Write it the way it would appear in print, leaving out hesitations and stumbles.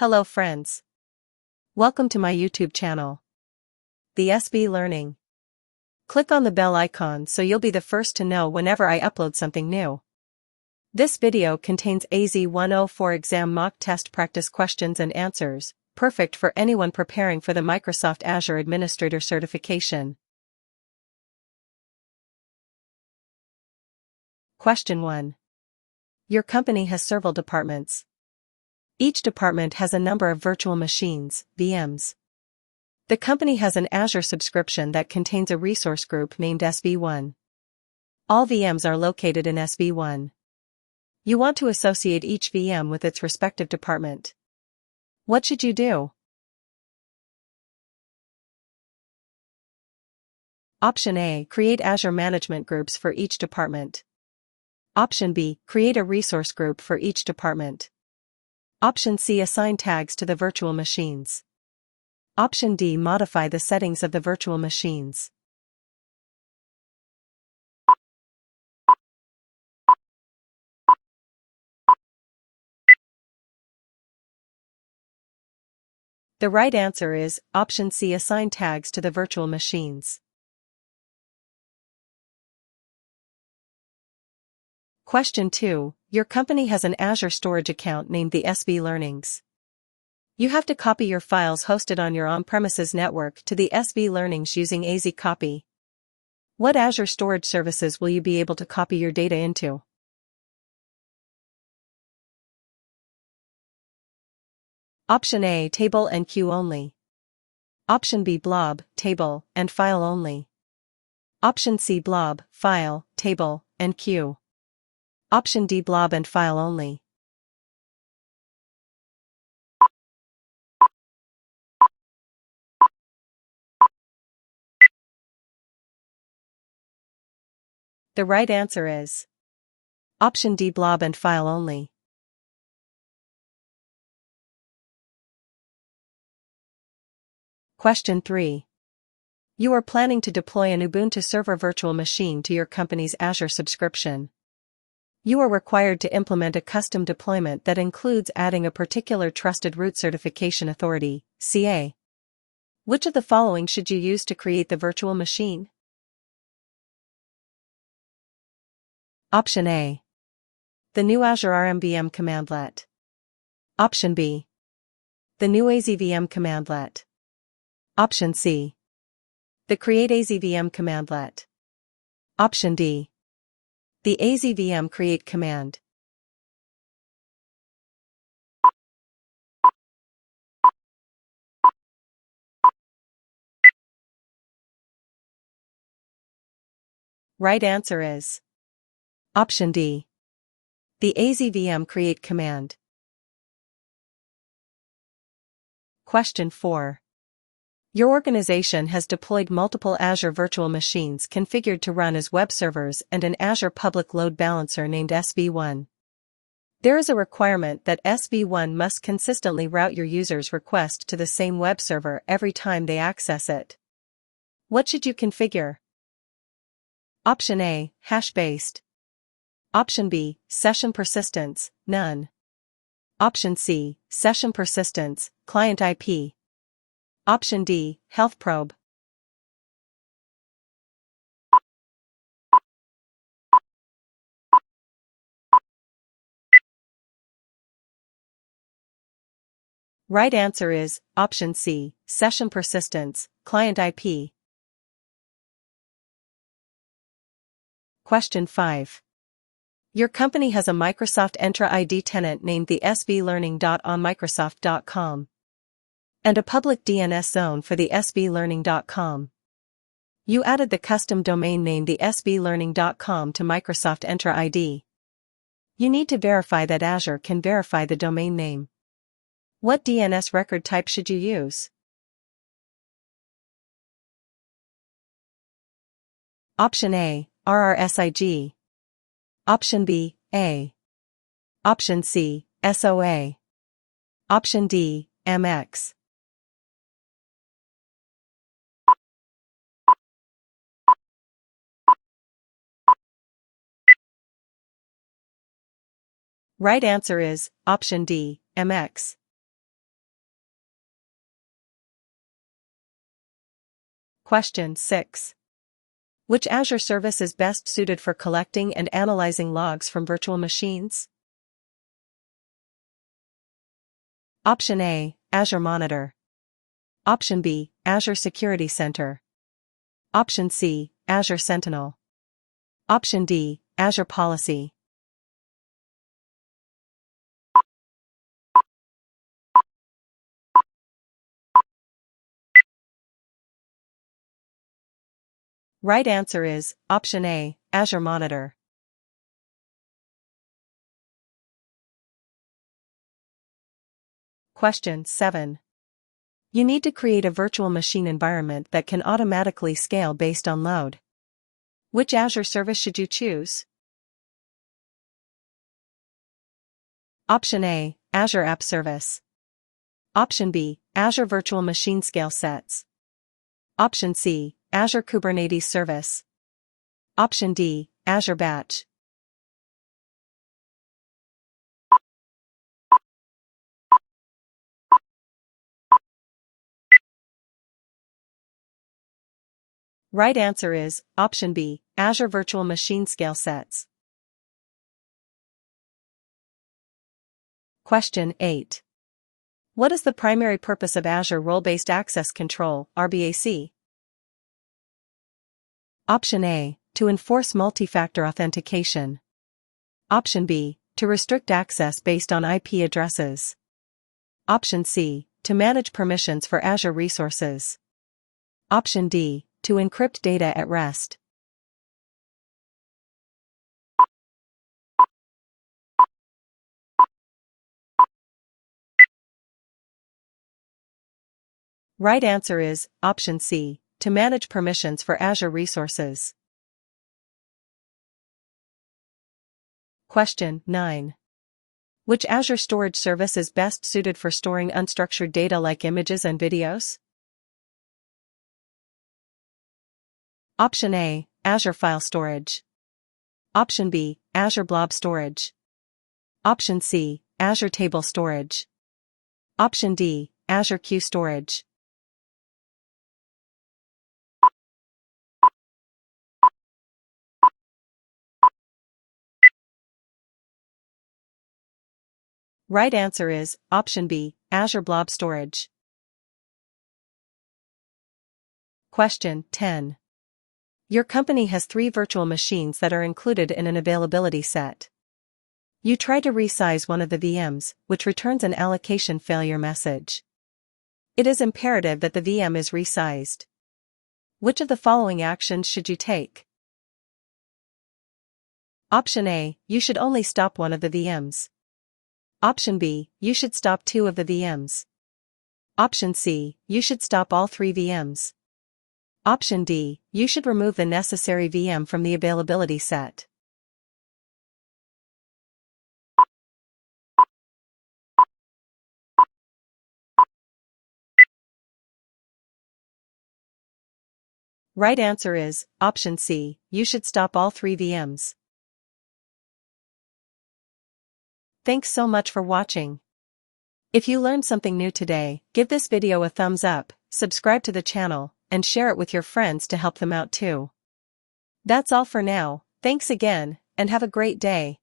Hello friends. Welcome to my YouTube channel, the SB Learning. Click on the bell icon so you'll be the first to know whenever I upload something new. This video contains AZ104 exam mock test practice questions and answers, perfect for anyone preparing for the Microsoft Azure Administrator certification. Question 1. Your company has several departments. Each department has a number of virtual machines, VMs. The company has an Azure subscription that contains a resource group named SB1. All VMs are located in SB1. You want to associate each VM with its respective department. What should you do? Option A. Create Azure management groups for each department. Option B. Create a resource group for each department. Option C. Assign tags to the virtual machines. Option D. Modify the settings of the virtual machines. The right answer is Option C. Assign tags to the virtual machines. Question 2. Your company has an Azure storage account named the SB Learnings. You have to copy your files hosted on your on-premises network to the SB Learnings using AZ copy. What Azure storage services will you be able to copy your data into? Option A. Table and queue only. Option B. Blob, table, and file only. Option C. Blob, file, table, and queue. Option D. Blob and file only. The right answer is Option D. Blob and file only. Question 3. You are planning to deploy an Ubuntu server virtual machine to your company's Azure subscription. You are required to implement a custom deployment that includes adding a particular Trusted Root Certification Authority, CA. Which of the following should you use to create the virtual machine? Option A. The new Azure RMVM commandlet. Option B. The new AZVM commandlet. Option C. The Create AZVM commandlet. Option D. The AZVM Create command. Right answer is Option D. The AZVM Create command. Question 4. Your organization has deployed multiple Azure virtual machines configured to run as web servers and an Azure public load balancer named SB1. There is a requirement that SB1 must consistently route your users' request to the same web server every time they access it. What should you configure? Option A. Hash-based. Option B. Session persistence, none. Option C. Session persistence, client IP. Option D. Health probe. Right answer is Option C. Session persistence, client IP. Question 5. Your company has a Microsoft Entra ID tenant named the sblearning.onmicrosoft.com and a public DNS zone for the sblearning.com. You added the custom domain name the sblearning.com to Microsoft Entra ID. You need to verify that Azure can verify the domain name. What DNS record type should you use? Option A. RRSIG. Option B. A. Option C. SOA. Option D. MX. Right answer is Option D. MX. Question 6. Which Azure service is best suited for collecting and analyzing logs from virtual machines? Option A, Azure Monitor. Option B, Azure Security Center. Option C, Azure Sentinel. Option D, Azure Policy. Right answer is Option A, Azure Monitor. Question 7. You need to create a virtual machine environment that can automatically scale based on load. Which Azure service should you choose? Option A, Azure App Service. Option B, Azure Virtual Machine Scale Sets. Option C, Azure Kubernetes Service. Option D, Azure Batch. Right answer is Option B, Azure Virtual Machine Scale Sets. Question 8. What is the primary purpose of Azure Role-Based Access Control, RBAC? Option A, to enforce multi-factor authentication. Option B, to restrict access based on IP addresses. Option C, to manage permissions for Azure resources. Option D, to encrypt data at rest. Right answer is Option C, to manage permissions for Azure resources. Question 9. Which Azure storage service is best suited for storing unstructured data like images and videos? Option A, Azure File Storage. Option B, Azure Blob Storage. Option C, Azure Table Storage. Option D, Azure Queue Storage. Right answer is Option B, Azure Blob Storage. Question 10. Your company has 3 virtual machines that are included in an availability set. You try to resize one of the VMs, which returns an allocation failure message. It is imperative that the VM is resized. Which of the following actions should you take? Option A, you should only stop one of the VMs. Option B, you should stop 2 of the VMs. Option C, you should stop all 3 VMs. Option D, you should remove the necessary VM from the availability set. Right answer is Option C, you should stop all 3 VMs. Thanks so much for watching. If you learned something new today, give this video a thumbs up, subscribe to the channel, and share it with your friends to help them out too. That's all for now, thanks again, and have a great day.